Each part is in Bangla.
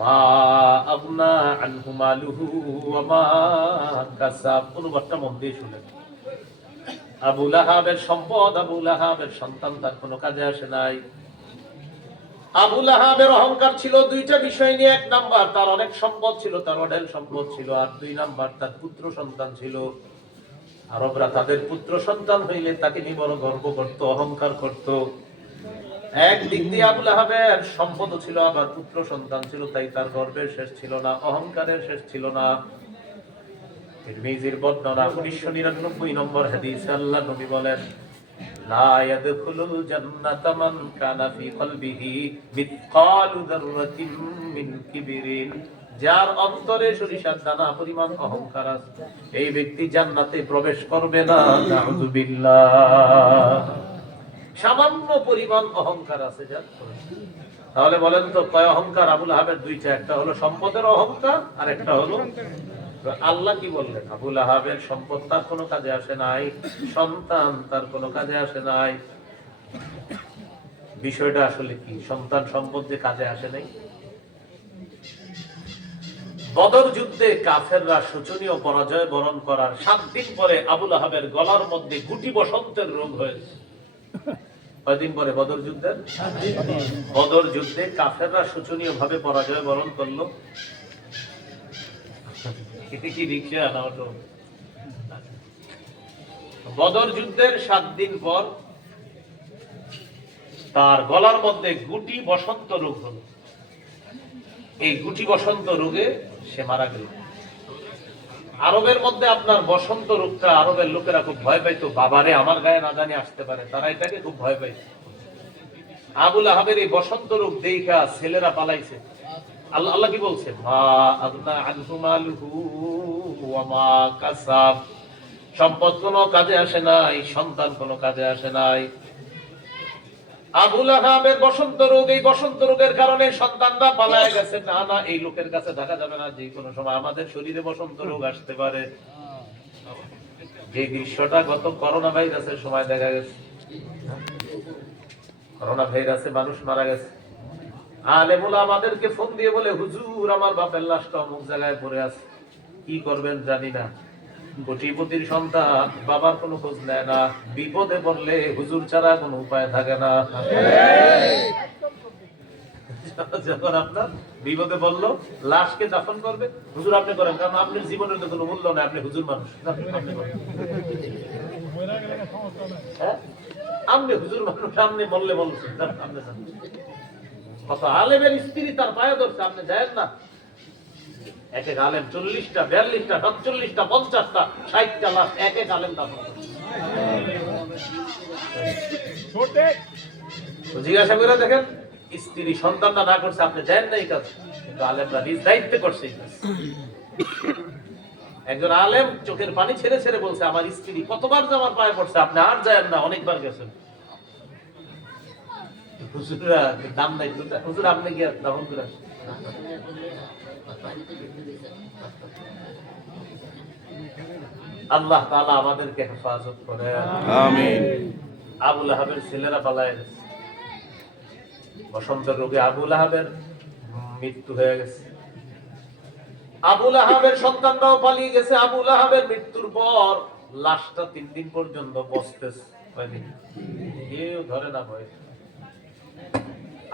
মন দিয়ে সম্পদ সন্তান তার কোনো কাজে আসে নাই। অহংকার ছিল দুইটা বিষয় নিয়ে। এক নাম্বার, তার অনেক সম্পদ ছিল, তার অডেল সম্পদ ছিল। আর দুই নাম্বার, তার পুত্র সন্তান ছিল। আরবরা তাদের পুত্র সন্তান হইলে তাকে নিয়ে বড় গর্ব করত, অহংকার করত। দিয়ে আবুল আহাবের সম্পদ ছিল, আবার পুত্র সন্তান ছিল, তাই তার গর্বের শেষ ছিল না, অহংকারের শেষ ছিল না। তিরমিজির বর্ণনা উনিশশো নিরানব্বই নম্বর হাদিসে আল্লাহ নবী বলেন যার অন্তরে সরিষার দানা পরিমাণ অহংকার আছে। এই ব্যক্তি জান্নাতে প্রবেশ করবে না পরিমাণ অহংকার আছে তাহলে বলেন তো, কয় অহংকার? আবুল আহাবের দুইটা, একটা হলো সম্পদের অহংকার, আর একটা হলো আল্লাহ কি বললেন? আবুল আহাবের সম্পদ তার কোনো কাজে আসে নাই, সন্তান তার কোনো কাজে আসে নাই। বিষয়টা আসলে কি? সন্তান সম্পদ যে কাজে আসে নাই? বদর যুদ্ধে কাফেররা শোচনীয় পরাজয় বরণ করার সাত দিন পরে আবুল আহাবের গলার মধ্যে গুটি বসন্তের রোগ হয়েছে। কয়দিন পরে? বদর যুদ্ধের? বদর যুদ্ধে কাফেররা শোচনীয় ভাবে পরাজয় বরণ করল। কি রিক্সা বদর যুদ্ধের সাত দিন পর তার গলার মধ্যে গুটি বসন্ত রোগ হলো। এই গুটি বসন্ত রোগে সে মারা গেল। আরবের মধ্যে আপনার বসন্ত রোগটা আরবের লোকেরা খুব ভয় পাইতো, বাবারে, আমার গায়ে না জানি আসতে পারে। তারা এটাকে খুব ভয় পাইতো। আবুল আহাবের এই বসন্ত রোগ দেখা ছেলেরা পালাইছে। আল্লাহ আল্লাহ কি বলছে? কাসাব। সম্পদ কোনো কাজে আসে নাই, সন্তান কোনো কাজে আসে নাই। আবুল আহাবের বসন্ত রোগ, এই বসন্ত রোগের কারণে সন্তানরা পালায় গেছে। না না, এই লোকের কাছে যাবে না যে কোনো সময়। আমাদের শরীরে বসন্ত রোগ আসতে পারে। যে গত করোনা ভাইরাসের সময় দেখা গেছে। করোনা ভাইরাসে মানুষ মারা গেছে। আলেমুলা আমাদেরকে ফোন দিয়ে বলে, হুজুর, আমার বাপের লাশটা অমুক জায়গায় পড়ে আছে। কি করবেন জানি না। কোটিপতির সন্তান, বাবার কোনো খোঁজ নেয় না। বিপদে পড়লে হুজুর ছাড়া কোনো উপায় থাকে না। যখন আপনার বিপদে লাশকে দাফন করবে। হুজুর আপনি করেন, কারণ আপনার জীবনের তো কোনো মূল্য নেই, আপনি হুজুর মানুষ। আপনি। হ্যাঁ? হুজুর মানুষ, আপনি বললে বলছেন আলেমের স্ত্রী তার পায়ে ধরছে, আপনি যায় না? এক এক আলেম চল্লিশটা বিয়াল্লিশটা সাতচল্লিশটা পঞ্চাশটা ষাটটা লাখ এক এক আলেম দাফন জিজ্ঞাসা করে দেখেন স্ত্রী সন্তানটা না করছে আপনি যান না এই কাজ কিন্তু আলেমরা নিজ দায়িত্বে করছে একজন আলেম চোখের পানি ছেড়ে ছেড়ে বলছে আমার স্ত্রী কতবার যে আমার পায়ে পড়ছে আপনি আর যায় না অনেকবার গেছেন। হুজুরা দাম নাই হুজুর আপনি গিয়ে দাফন করে আসেন। আল্লাহ তাআলা আমাদেরকে হেফাজত করে আমিন। আবুল আহাবের ছেলেরা পালায় গেছে। বসন্ত রোগে আবুল আহাবের মৃত্যু হয়ে গেছে। আবুল আহাবের সন্তানরাও পালিয়ে গেছে। আবুল আহাবের মৃত্যুর পর লাশটা তিন দিন পর্যন্ত বসতেছে? কেউ ধরে না ভয়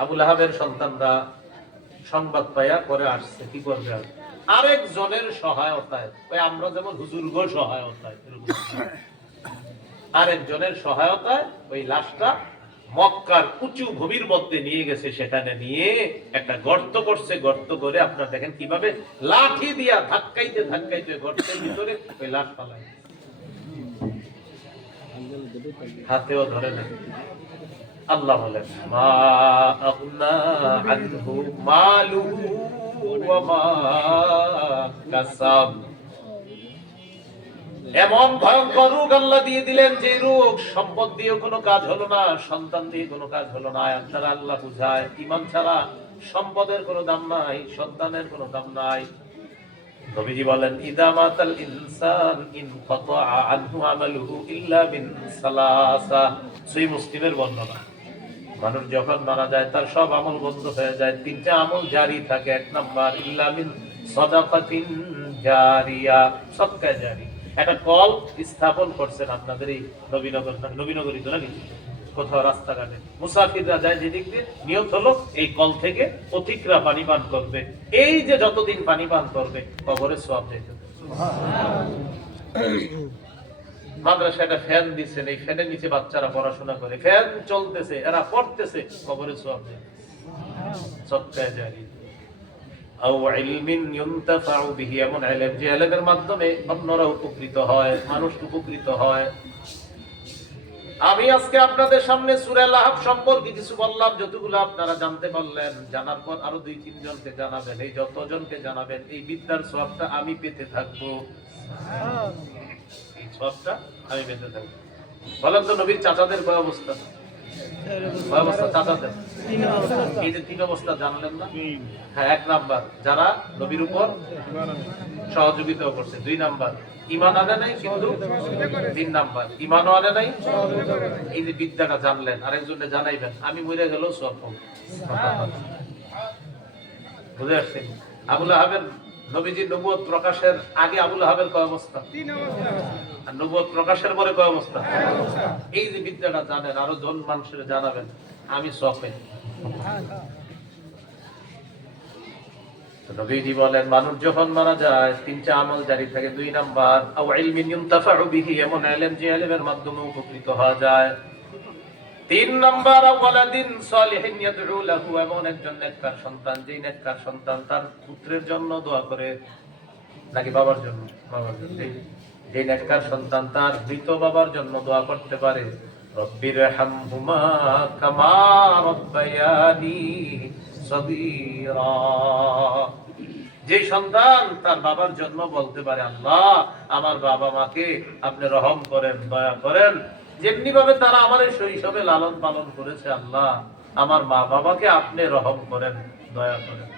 আবুল আহাবের সন্তানরা সংবাদ পাইয়া করে আসছে, কি করবে আর? আরেকজনের সহায়তায়। আমরা যেমন হুজুর্গ সহায়তায়। আরেকজনের সহায়তায় ওই লাশটা মক্কার উঁচু ভূমির মধ্যে নিয়ে গেছে, সেখানে নিয়ে একটা গর্ত করছে। গর্ত করে আপনারা দেখেন কীভাবে লাঠি দিয়া ধাক্কাইতে ধাক্কাইতে গর্তের ভিতরে ওই লাশ পালাই হাতেও ধরে না। আল্লাহ বলেন এমন ভয়ঙ্কর রোগ আল্লাহ দিয়ে দিলেন যে রোগ সম্পদ দিয়ে কোনো কাজ হলো না, সন্তান দিয়ে কোনো কাজ হলো না। আয়াত দ্বারা আল্লাহ বুঝায় ইমান ছাড়া সম্পদের কোনো দাম নাই, সন্তানের কোনো দাম নাই। নবীজি বলেন, ইদা মাতাল ইনসান ইন ফাতা আনহু আমালুহু ইল্লা মিন সালাসা। সহি মুসলিমের বর্ণনা। মানুষ যখন মারা যায়, তার সব আমল বন্ধ হয়ে যায়। তিনটা আমল জারি থাকে, এক নাম্বার ইল্লামিন সদাকাতিন জারিয়া। সদকা জারি। একটা কল স্থাপন করছেন আপনাদের এই নবীনগর নবীনগরী তো নাকি কোথাও রাস্তাঘাটে। মুসাফিররা যায় যেদিক দিয়ে নিয়ত হলো এই কল থেকে অতিকরা পানি পান করবে। এই যে যতদিন পানি পান করবে, কবরে সব যেতে মাদ্রাসায় একটা ফ্যান দিচ্ছেন এই ফ্যানের নিচে বাচ্চারা পড়াশোনা করে। ফ্যান চলতেছে, এরা পড়তেছে, কবরে সব আপনারা জানতে পারলেন। জানার পর আরও দুই, তিনজনকে জানাবেন, এই যতজনকে জানাবেন, এই বিদ্যার সবটা আমি পেতে থাকব। এই সবটা আমি থাকব। বলেন তো নবীর চাচাদের কয় অবস্থা? জানলেন হ্যাঁ সহযোগিতা করছে। দুই নাম্বার নাই, কিন্তু তিন নাম্বার নাই। বিদ্যাটা জানলেন আরেকজনে জানাইবেন, আমি মরে গেল সব। বুঝে আসছেন? আবুল আহাবের নবীজি নবুয়ত প্রকাশের আগে আবুল আহাবের কয় অবস্থা? আর নবুয়ত প্রকাশের পরে কয় অবস্থা? এই যে বিদ্যাটা জানেন আরও জন মানুষের জানাবেন আমি তো নবীজি বলেন মানুষ যখন মারা যায় তিনটা আমল জারি থাকে দুই নাম্বার আও ইলমিন ইউনতাফাউ বিহি এমন ইলম যে ইলমের মাধ্যমে উপকৃত হওয়া যায়। তিন নাম্বার ওয়ালাদিন সালিহিন ইয়াদউ লাহু, এমন একজন নেককার সন্তান, যেই নেককার সন্তান তার পুত্রের জন্য দোয়া করে, নাকি বাবার জন্য? বাবার জন্য। যেই নেককার সন্তান তার মৃত বাবার জন্য দোয়া করতে পারে, রব্বির হামহুমা কামা রব্বায়ানি সগীরা। যে সন্তান তার বাবার জন্য বলতে পারে, আল্লাহ, আমার বাবা মাকে আপনি রহম করেন, দয়া করেন যেমনি ভাবে তারা আমার এই শৈশবে লালন পালন করেছে, আল্লাহ, আমার মা বাবাকে আপনি রহম করেন, দয়া করেন।